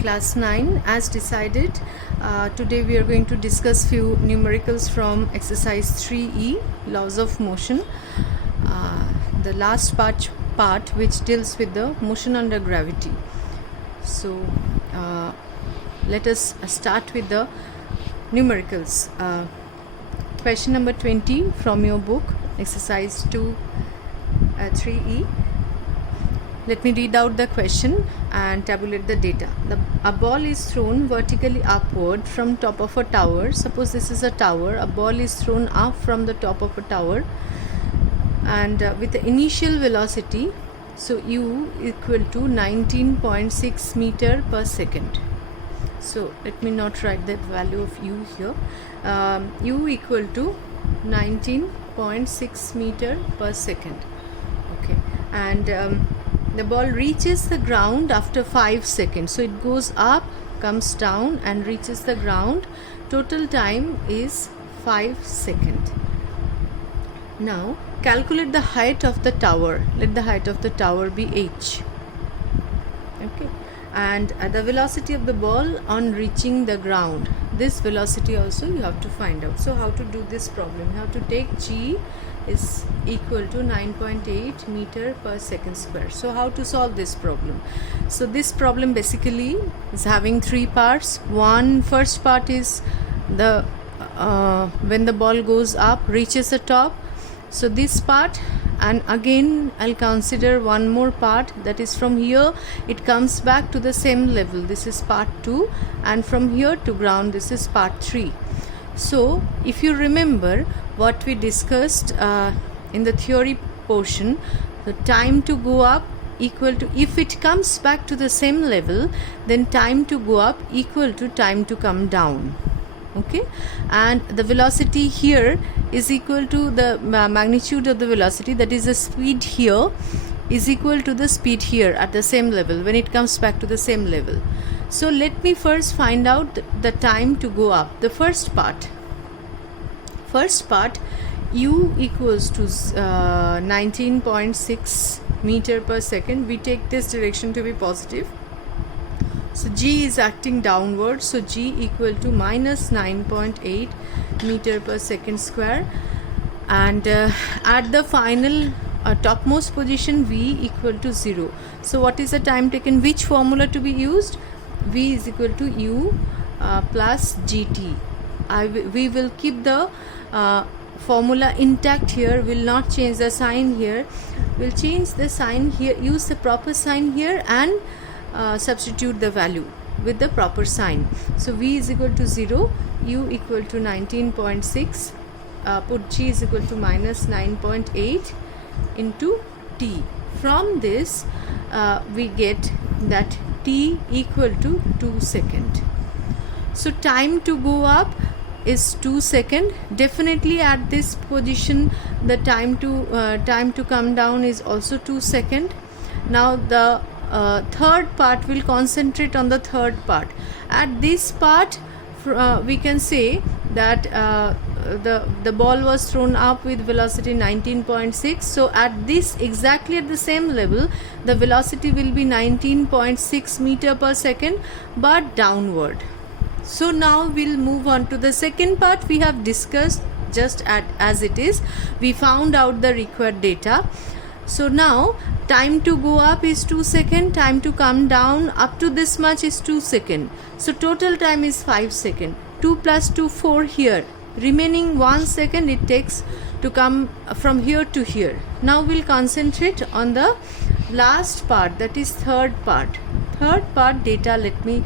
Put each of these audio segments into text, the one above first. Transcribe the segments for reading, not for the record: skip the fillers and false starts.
class 9. As decided, today we are going to discuss few numericals from exercise 3E, laws of motion, the last part which deals with the motion under gravity. So let us start with the numericals. Question number 20 from your book, exercise 3E. Let me read out the question and tabulate the data. A ball is thrown vertically upward from top of a tower. Suppose this is a tower. A ball is thrown up from the top of a tower and with the initial velocity, so u equal to 19.6 meter per second. So let me not write the value of u here. U equal to 19.6 meter per second. Okay, and the ball reaches the ground after 5 seconds. So it goes up, comes down and reaches the ground. Total time is 5 seconds. Now calculate the height of the tower. Let the height of the tower be h. Okay, and the velocity of the ball on reaching the ground. This velocity also you have to find out. So how to do this problem? You have to take g is equal to 9.8 meter per second square. So how to solve this problem? So this problem basically is having three parts. First part is the when the ball goes up, reaches the top. So this part, and again I'll consider one more part, that is from here it comes back to the same level. This is part 2, and from here to ground this is part 3. So if you remember what we discussed in the theory portion, the time to go up equal to, if it comes back to the same level, then time to go up equal to time to come down. Okay, and the velocity here is equal to the magnitude of the velocity, that is the speed here is equal to the speed here at the same level when it comes back to the same level. So let me first find out the time to go up. The first part u equals to 19.6 meter per second. We take this direction to be positive. So g is acting downward, so g equal to minus 9.8 meter per second square, and at the final topmost position v equal to 0. So what is the time taken? Which formula to be used? V is equal to u plus gt. We will keep the formula intact here, will not change the sign here. We'll change the sign here, use the proper sign here, and substitute the value with the proper sign. So v is equal to 0, u equal to 19.6, put g is equal to minus 9.8 into t. From this we get that t equal to 2 seconds. So time to go up is 2 seconds. Definitely at this position the time to come down is also 2 seconds. Now the third part, will concentrate on the third part. At this part we can say that the ball was thrown up with velocity 19.6. so at this, exactly at the same level, the velocity will be 19.6 meter per second but downward. So now we'll move on to the second part. We have discussed just as it is. We found out the required data. So now time to go up is 2 seconds, time to come down up to this much is 2 seconds. So total time is 5 seconds. 2 plus 2, 4 here. Remaining 1 second it takes to come from here to here. Now we'll concentrate on the last part, that is third part. Third part data let me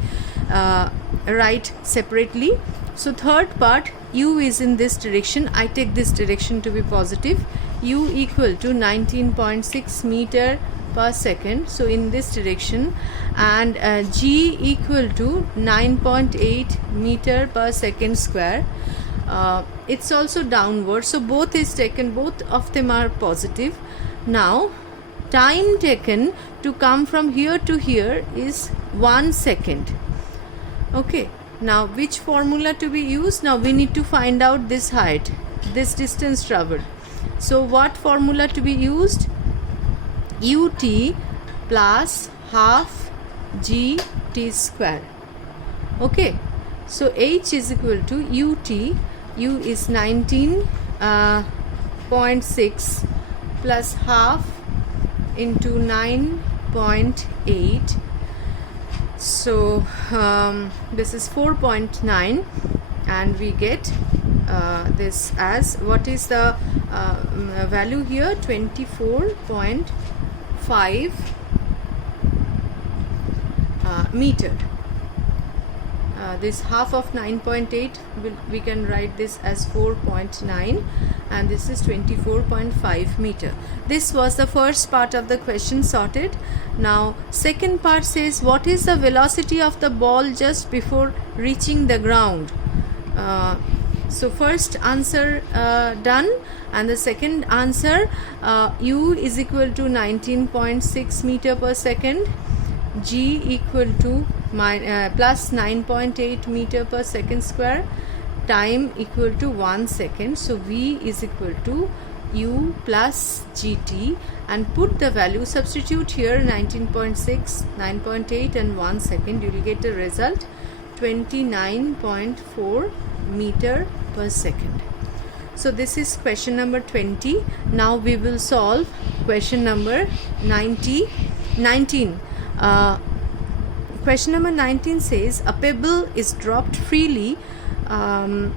write separately. So third part, u is in this direction. I take this direction to be positive. U equal to 19.6 meter per second. So in this direction, and g equal to 9.8 meter per second square. It's also downward. So both is taken. Both of them are positive. Now time taken to come from here to here is 1 second. Okay. Now which formula to be used? Now we need to find out this height, this distance traveled. So what formula to be used? ut plus half gt square. Okay, so h is equal to ut, u is 19.6 plus half into 9.8, so this is 4.9, and we get this as, what is the value here, 24.5 meter. This half of 9.8 we can write this as 4.9, and this is 24.5 meter. This was the first part of the question sorted. Now second part says, what is the velocity of the ball just before reaching the ground? So first answer done, and the second answer, u is equal to 19.6 meter per second, g equal to plus 9.8 meter per second square, time equal to 1 second. So v is equal to u plus gt, and put the value, substitute here 19.6, 9.8 and 1 second, you will get the result 29.4 meter per second. So this is question number 20. Now we will solve question number 19. Question number 19 says, a pebble is dropped freely in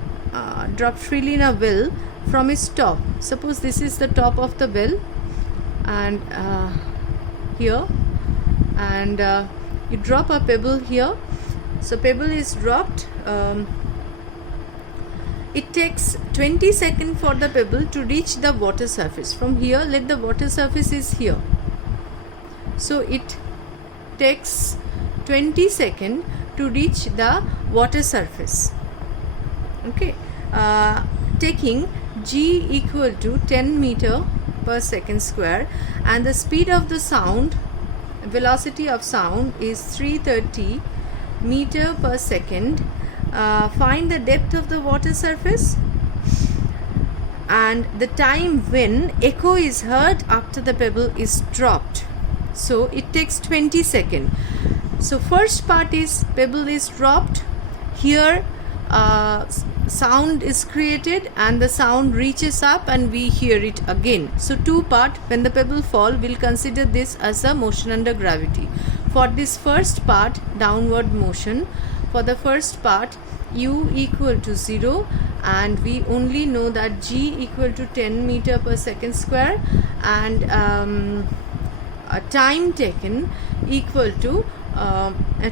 a well from its top. Suppose this is the top of the well, and here, and you drop a pebble here. So pebble is dropped. It takes 20 seconds for the pebble to reach the water surface. From here, let the water surface is here. So it takes 20 seconds to reach the water surface. Okay, taking g equal to 10 meter per second square, and the speed of the sound, velocity of sound is 330 meter per second. Find the depth of the water surface and the time when echo is heard after the pebble is dropped. So it takes 20 seconds. So first part is, pebble is dropped, here sound is created and the sound reaches up and we hear it again. So two part, when the pebble fall, we'll consider this as a motion under gravity. For this first part, downward motion, for the first part, u equal to 0, and we only know that g equal to 10 meter per second square, and time taken equal to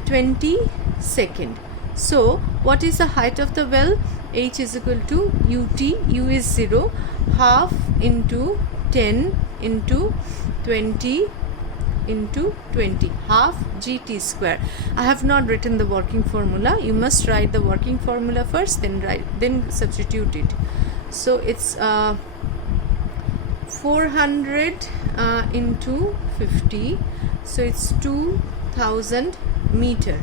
20 second. So what is the height of the well? H is equal to ut, u is 0, half into 10 into 20 into 20, half gt square. I have not written the working formula. You must write the working formula first, then substitute it. So it's 400 into 50, so it's 2000 meter.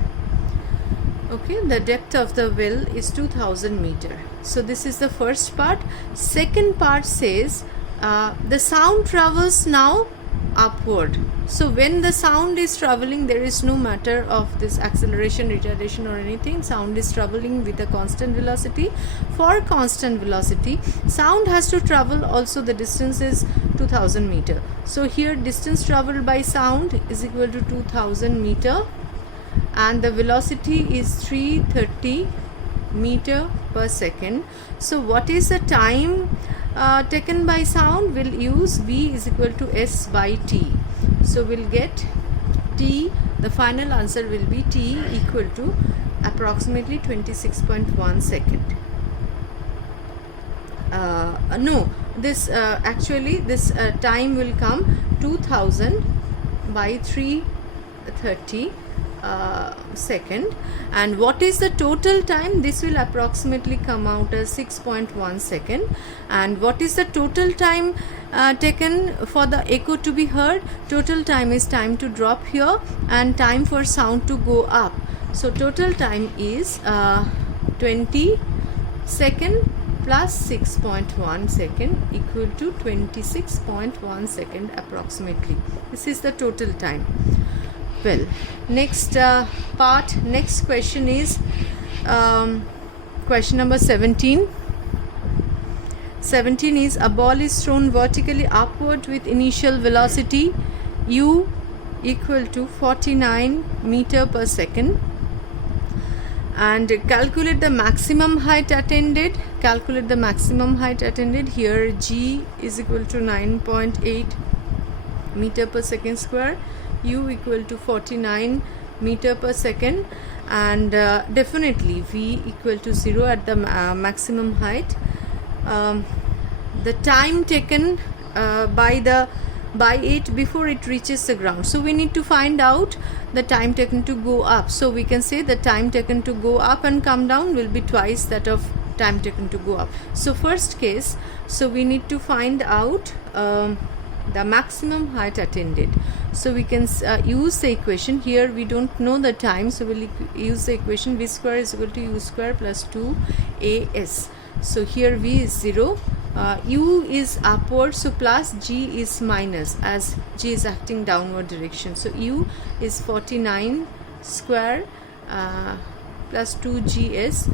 Okay, the depth of the well is 2000 meter. So this is the first part. Second part says the sound travels now upward. So when the sound is traveling, there is no matter of this acceleration, retardation or anything. Sound is traveling with a constant velocity. For constant velocity, sound has to travel also, the distance is 2000 meter. So here distance traveled by sound is equal to 2000 meter, and the velocity is 330 meter per second. So what is the time taken by sound? We'll use v is equal to s by t. So we'll get t, the final answer will be t equal to approximately 26.1 second. No, this actually this time will come 2000 by 330 second. And what is the total time? This will approximately come out as 6.1 second. And what is the total time taken for the echo to be heard? Total time is time to drop here and time for sound to go up. So total time is 20 second plus 6.1 second equal to 26.1 second approximately. This is the total time. well. Next next question is question number 17. 17 is a ball is thrown vertically upward with initial velocity u equal to 49 meter per second, and calculate the maximum height attained. Calculate the maximum height attained. Here g is equal to 9.8 meter per second square, u equal to 49 meter per second, and definitely v equal to 0 at the maximum height. The time taken by it before it reaches the ground. So we need to find out the time taken to go up. So we can say the time taken to go up and come down will be twice that of time taken to go up. So first case, so we need to find out the maximum height attained. So we can use the equation. Here we don't know the time, so we'll use the equation v square is equal to u square plus 2as. So here v is 0, u is upward, so plus, g is minus as g is acting downward direction. So u is 49 square plus 2gs.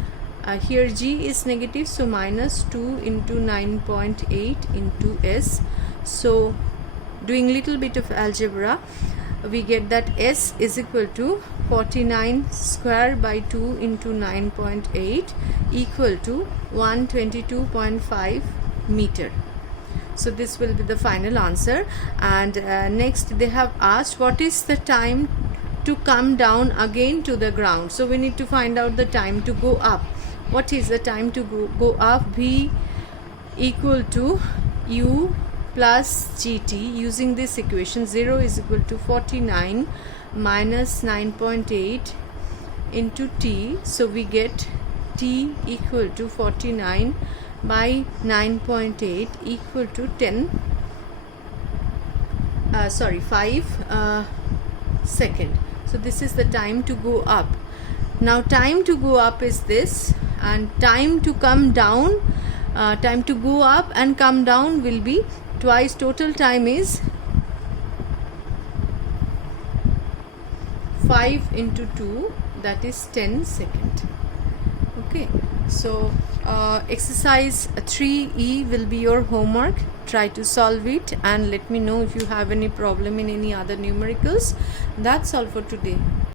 Here g is negative, so minus 2 into 9.8 into s. So doing little bit of algebra, we get that s is equal to 49 square by 2 into 9.8 equal to 122.5 meter. So this will be the final answer. And next they have asked what is the time to come down again to the ground. So we need to find out the time to go up. What is the time to go up? V equal to u plus gt. Using this equation, 0 is equal to 49 minus 9.8 into t. So we get t equal to 49 by 9.8 equal to 5 second. So this is the time to go up. Now time to go up is this, and time to come down, time to go up and come down will be twice. Total time is 5 into 2, that is 10 second. Okay, so exercise 3E will be your homework. Try to solve it and let me know if you have any problem in any other numericals. That's all for today.